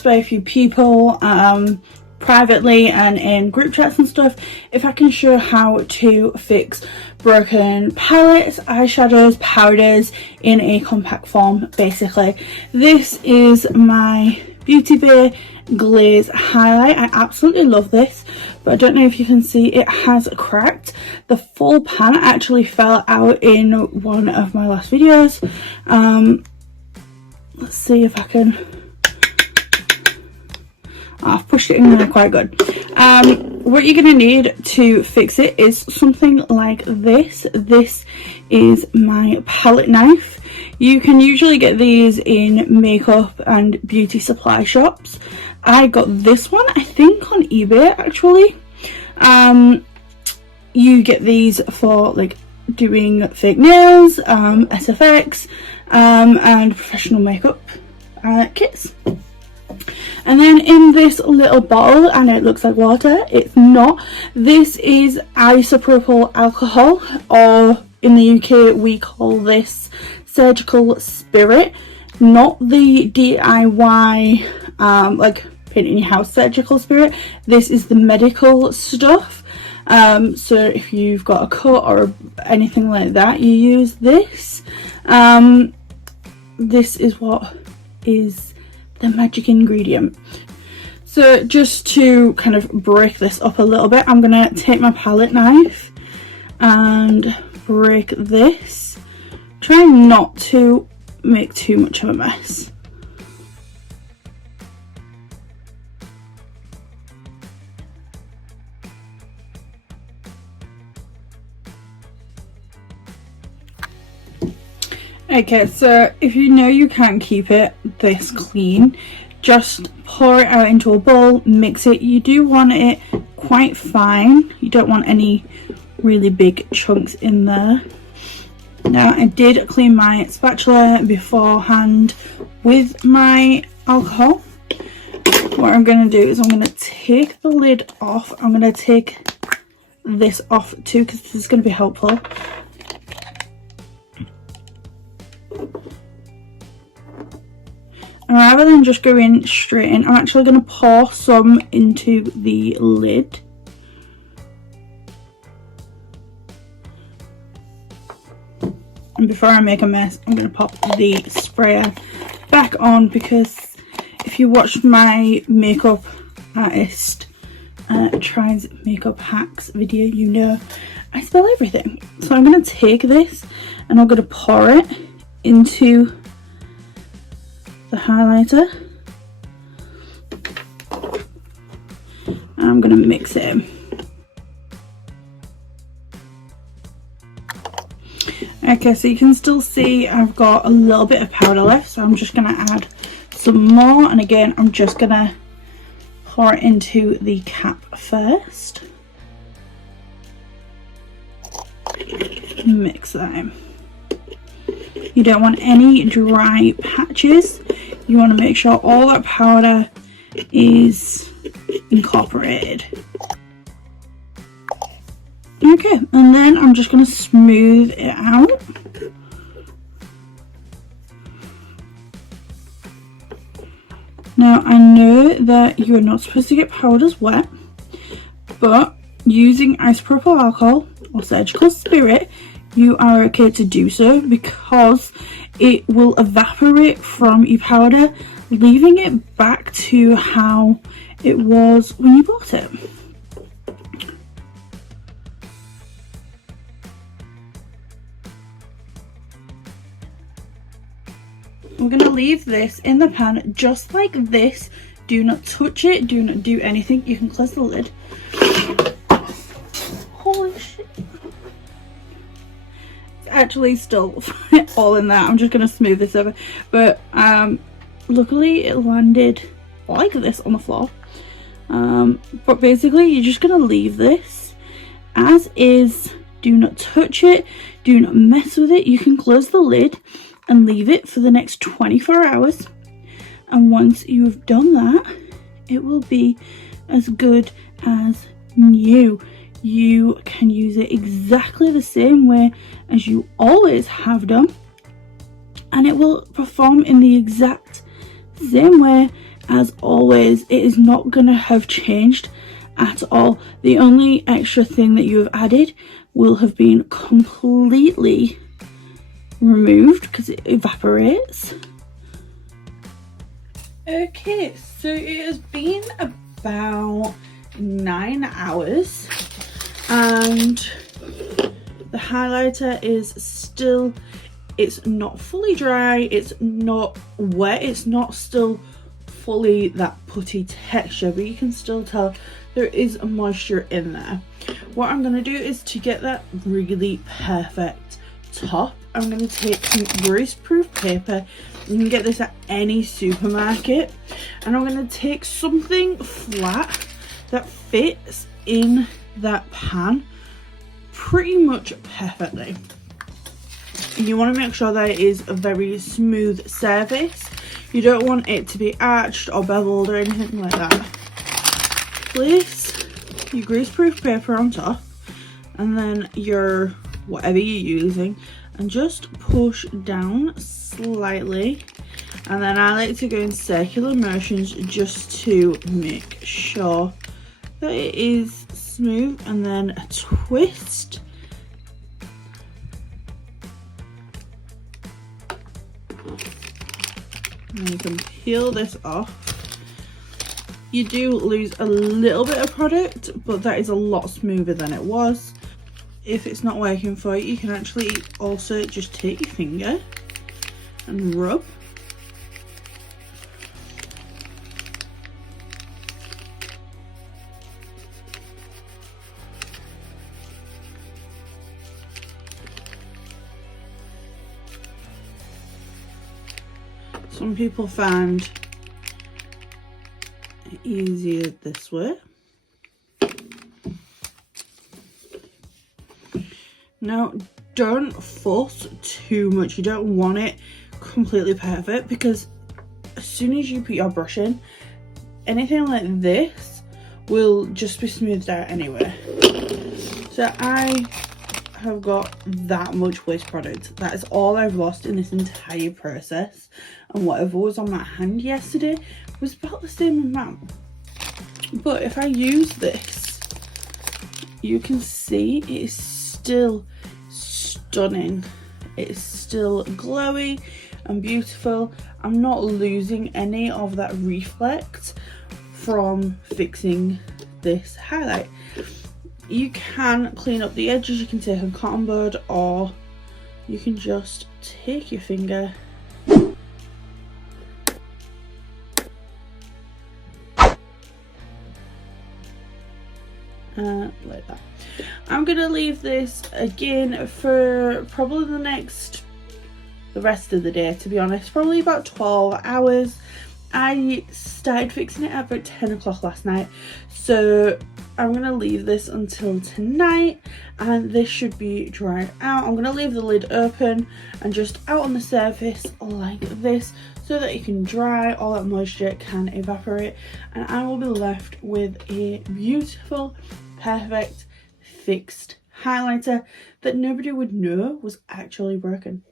asked by a few people privately and in group chats and stuff if I can show how to fix broken palettes, eyeshadows, powders in a compact form. Basically, this is my Beauty Bay glaze highlight. I absolutely love this, but I don't know if you can see it has cracked. The full pan actually fell out in one of my last videos. Let's see if I can. I've pushed it in there quite good. What you're going to need to fix it is something like this. This is my palette knife. You can usually get these in makeup and beauty supply shops. I got this one, I think, on eBay actually. You get these for like doing fake nails, SFX, and professional makeup kits. And then in this little bottle, and it looks like water, it's not. This is isopropyl alcohol, or in the UK we call this surgical spirit, not the DIY like paint in your house surgical spirit. This is the medical stuff. So if you've got a cut or anything like that, you use this. This is what is the magic ingredient. So just to kind of break this up a little bit, I'm gonna take my palette knife and break this. Try not to make too much of a mess. Okay, so if you know you can't keep it this clean, just pour it out into a bowl, mix it. You do want it quite fine. You don't want any really big chunks in there. Now, I did clean my spatula beforehand with my alcohol. What I'm going to do is I'm going to take the lid off. I'm going to take this off too, because this is going to be helpful. And rather than just going straight in, I'm actually going to pour some into the lid. And before I make a mess, I'm going to pop the sprayer back on, because if you watched my makeup artist tries makeup hacks video, you know I spill everything. So I'm going to take this and I'm going to pour it into the highlighter. And I'm going to mix it in. Okay, so you can still see I've got a little bit of powder left, so I'm just going to add some more, and again I'm just going to pour it into the cap first. Mix that in. You don't want any dry patches. You want to make sure all that powder is incorporated. Okay, and then I'm just going to smooth it out. Now, I know that you're not supposed to get powders wet, but using isopropyl alcohol or surgical spirit, you are okay to do so, because it will evaporate from your powder, leaving it back to how it was when you bought it. We're going to leave this in the pan just like this. Do not touch it, do not do anything. You can close the lid. Holy shit. It's actually still all in there. I'm just going to smooth this over. But luckily it landed like this on the floor. But basically you're just going to leave this as is. Do not touch it. Do not mess with it. You can close the lid and leave it for the next 24 hours. And once you've done that, it will be as good as new. You can use it exactly the same way as you always have done, and it will perform in the exact same way as always, it is not going to have changed at all. The only extra thing that you have added will have been completely removed because it evaporates. Okay, so it has been about 9 hours and the highlighter is still, it's not fully dry, it's not wet, it's not still fully that putty texture, but you can still tell there is a moisture in there. What I'm going to do is, to get that really perfect top, I'm going to take some greaseproof paper. You can get this at any supermarket, and I'm going to take something flat that fits in that pan pretty much perfectly. And you want to make sure that it is a very smooth surface. You don't want it to be arched or beveled or anything like that. Place your greaseproof paper on top, and then your whatever you're using, and just push down slightly. And then I like to go in circular motions just to make sure that it is smooth, and then a twist. And you can peel this off. You do lose a little bit of product, but that is a lot smoother than it was. If it's not working for you, you can actually also just take your finger and rub. Some people find it easier this way. Now, don't fuss too much. You don't want it completely perfect, because as soon as you put your brush in, anything like this will just be smoothed out anyway. So I have got that much waste product. That is all I've lost in this entire process, and whatever was on my hand yesterday was about the same amount. But if I use this, you can see it is still stunning. It's still glowy and beautiful. I'm not losing any of that reflect from fixing this highlight. You can clean up the edges. You can take a cotton bud, or you can just take your finger like that. I'm gonna leave this again for probably the rest of the day, to be honest, probably about 12 hours. I started fixing it at about 10 o'clock last night, so I'm gonna leave this until tonight, and this should be dried out. I'm gonna leave the lid open and just out on the surface like this, so that it can dry, all that moisture can evaporate, and I will be left with a beautiful, perfect, fixed highlighter that nobody would know was actually broken.